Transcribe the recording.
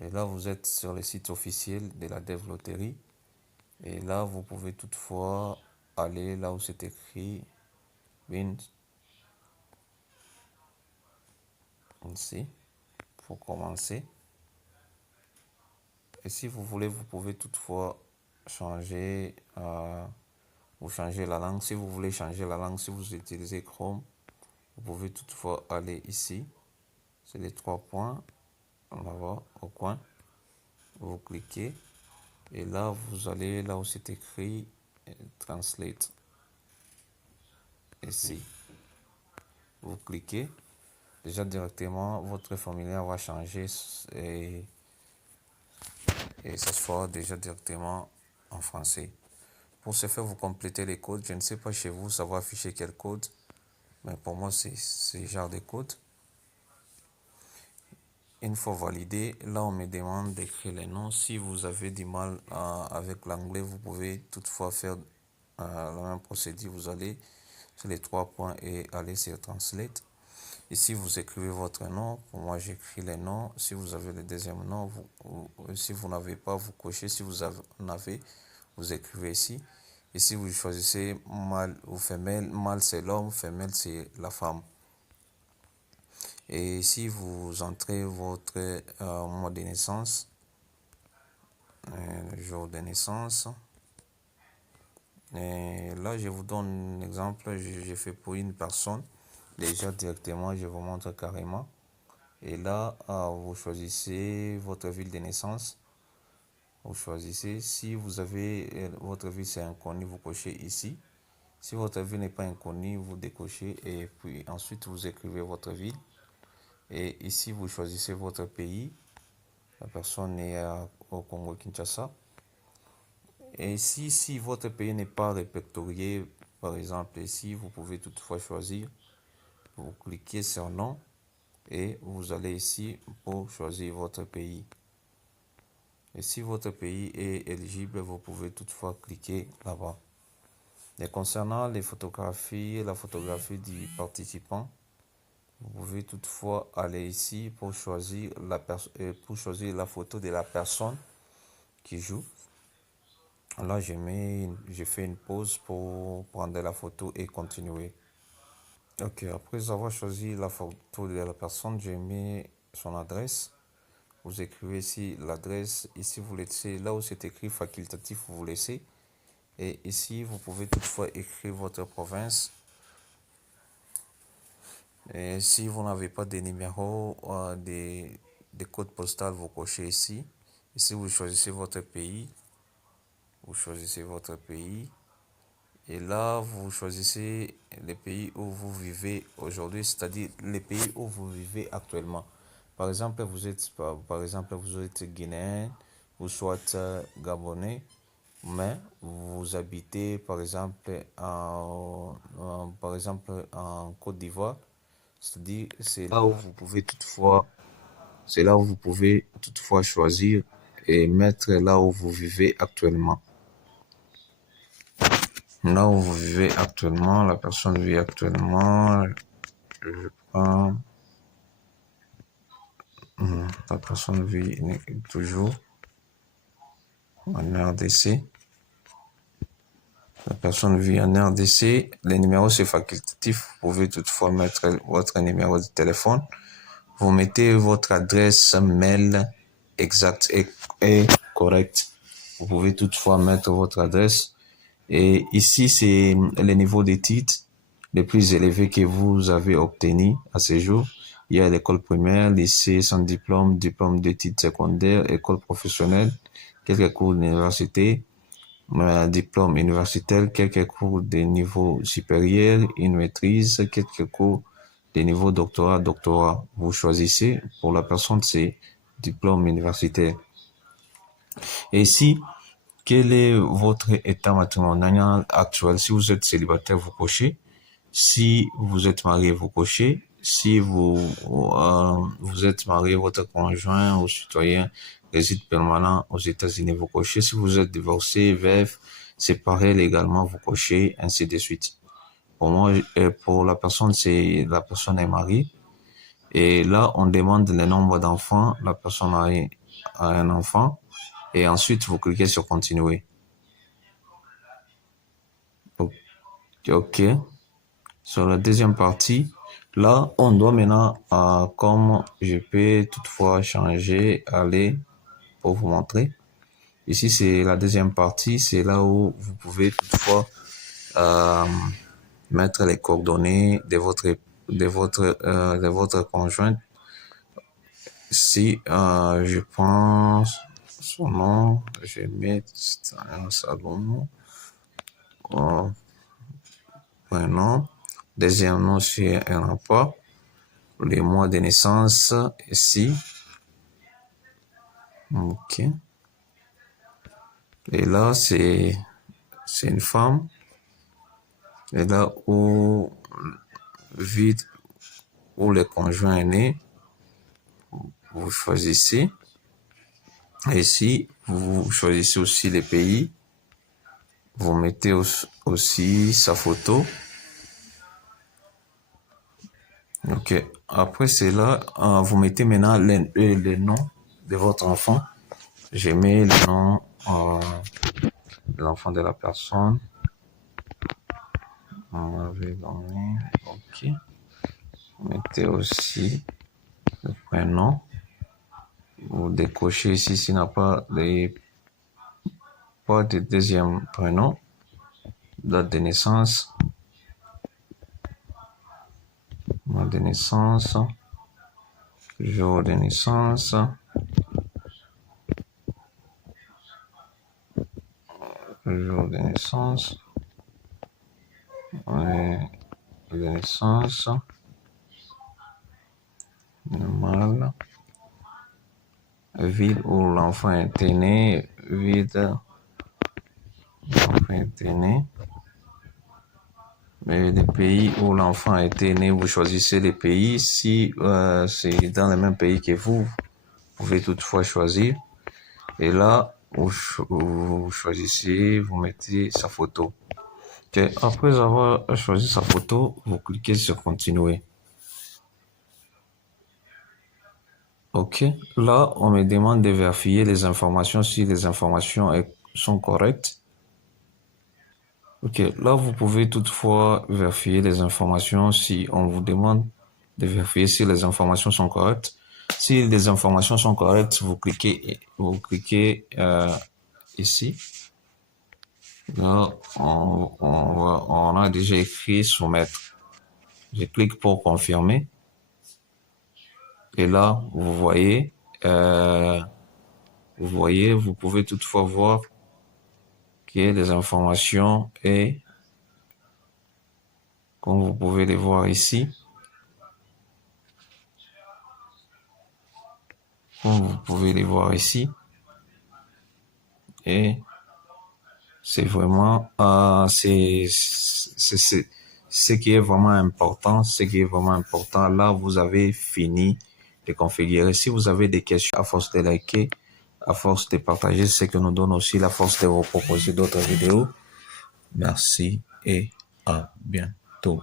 Et là, vous êtes sur le site officiel de la Dev Lottery. Et là, vous pouvez toutefois aller là où c'est écrit Win ici pour commencer. Et si vous voulez, vous pouvez toutefois changer, vous changez la langue. Si vous voulez changer la langue, si vous utilisez Chrome, vous pouvez toutefois aller ici. C'est les 3 points. On va voir au coin. Vous cliquez. Et là, vous allez là où c'est écrit Translate. Ici. Vous cliquez. Déjà directement, votre formulaire va changer et ça sera déjà directement en français. Pour ce faire, vous complétez les codes. Je ne sais pas chez vous, ça va afficher quel code, mais pour moi, c'est ce genre de code. Une fois validé, là, on me demande d'écrire les noms. Si vous avez du mal avec l'anglais, vous pouvez toutefois faire la même procédure. Vous allez sur les 3 points et aller sur Translate. Ici, vous écrivez votre nom. Pour moi, j'écris les noms. Si vous avez le deuxième nom, si vous n'avez pas, vous cochez. Si vous en avez, vous écrivez ici. Ici, vous choisissez mâle ou femelle. Mâle, c'est l'homme. Femelle, c'est la femme. Et ici, vous entrez votre mois de naissance, le jour de naissance. Et là, je vous donne un exemple. J'ai fait pour une personne. Déjà, directement, je vous montre carrément. Et là, vous choisissez votre ville de naissance. Vous choisissez. Si vous avez votre ville, c'est inconnu, vous cochez ici. Si votre ville n'est pas inconnue, vous décochez et puis ensuite vous écrivez votre ville. Et ici, vous choisissez votre pays. La personne est au Congo-Kinshasa. Et si votre pays n'est pas répertorié, par exemple ici, vous pouvez toutefois choisir. Vous cliquez sur nom et vous allez ici pour choisir votre pays. Et si votre pays est éligible, vous pouvez toutefois cliquer là-bas. Et concernant les photographies, la photographie du participant, vous pouvez toutefois aller ici pour choisir la photo de la personne qui joue. Là, je fais une pause pour prendre la photo et continuer. Ok, après avoir choisi la photo de la personne, je mets son adresse. Vous écrivez ici l'adresse. Ici, vous laissez, là où c'est écrit facultatif, vous laissez. Et ici, vous pouvez toutefois écrire votre province. Et si vous n'avez pas de numéro, des codes postaux, vous cochez ici. Ici, vous choisissez votre pays. Vous choisissez votre pays. Et là, vous choisissez le pays où vous vivez aujourd'hui, c'est-à-dire les pays où vous vivez actuellement. Par exemple, vous êtes guinéen, vous êtes gabonais, mais vous habitez par exemple en Côte d'Ivoire. C'est-à-dire, c'est là où vous pouvez toutefois choisir et mettre là où vous vivez actuellement. Là où vous vivez actuellement, la personne vit actuellement, je prends, la personne vit toujours en RDC. La personne vit en RDC. Les numéros, c'est facultatif. Vous pouvez toutefois mettre votre numéro de téléphone. Vous mettez votre adresse mail exacte et correcte. Vous pouvez toutefois mettre votre adresse. Et ici, c'est le niveau d'études les plus élevés que vous avez obtenu à ce jour. Il y a l'école primaire, lycée sans diplôme, diplôme d'études secondaires, école professionnelle, quelques cours d'université, diplôme universitaire, quelques cours de niveau supérieur, une maîtrise, quelques cours de niveau doctorat. Vous choisissez. Pour la personne, c'est diplôme universitaire. Et si quel est votre état matrimonial actuel? Si vous êtes célibataire, vous cochez. Si vous êtes marié, vous cochez. Si vous êtes marié, votre conjoint ou citoyen réside permanent aux États-Unis, vous cochez. Si vous êtes divorcé, veuf, séparé légalement, vous cochez, ainsi de suite. Pour moi, pour la personne est mariée. Et là, on demande le nombre d'enfants. La personne à un enfant et ensuite vous cliquez sur continuer. OK. Sur la deuxième partie, là, on doit maintenant, comme je peux toutefois changer, aller pour vous montrer. Ici, c'est la deuxième partie, c'est là où vous pouvez toutefois mettre les coordonnées de votre conjointe. Si je pense son nom, je vais mettre un salon, prénom, deuxième nom sur un rapport, les mois de naissance ici. OK. Et là, c'est une femme. Et là où vite où le conjoint est né, vous choisissez. Et ici, vous choisissez aussi les pays. Vous mettez aussi sa photo. OK. Après cela, vous mettez maintenant le nom de votre enfant. Je mets le nom de l'enfant de la personne. On avait donné. OK. Mettez aussi le prénom. Vous décochez ici s'il n'a pas de deuxième prénom. Date de naissance. Mois de naissance. Jour de naissance. Jour de naissance. De naissance. Normal. Ville où l'enfant était né. Ville l'enfant était né. Mais les pays où l'enfant a été né, vous choisissez les pays. Si c'est dans le même pays que vous pouvez toutefois choisir. Et là, vous choisissez, vous mettez sa photo. Okay. Après avoir choisi sa photo, vous cliquez sur continuer. OK. Là, on me demande de vérifier les informations si les informations sont correctes. OK. Là, vous pouvez toutefois vérifier les informations si on vous demande de vérifier si les informations sont correctes. Si les informations sont correctes, vous cliquez ici. Là, on a déjà écrit soumettre. Je clique pour confirmer. Et là, vous pouvez toutefois voir que les informations et comme vous pouvez les voir ici, et c'est vraiment c'est ce qui est vraiment important. Là, vous avez fini de configurer. Si vous avez des questions, à force de liker, à force de partager, c'est ce que nous donne aussi la force de vous proposer d'autres vidéos. Merci et à bientôt.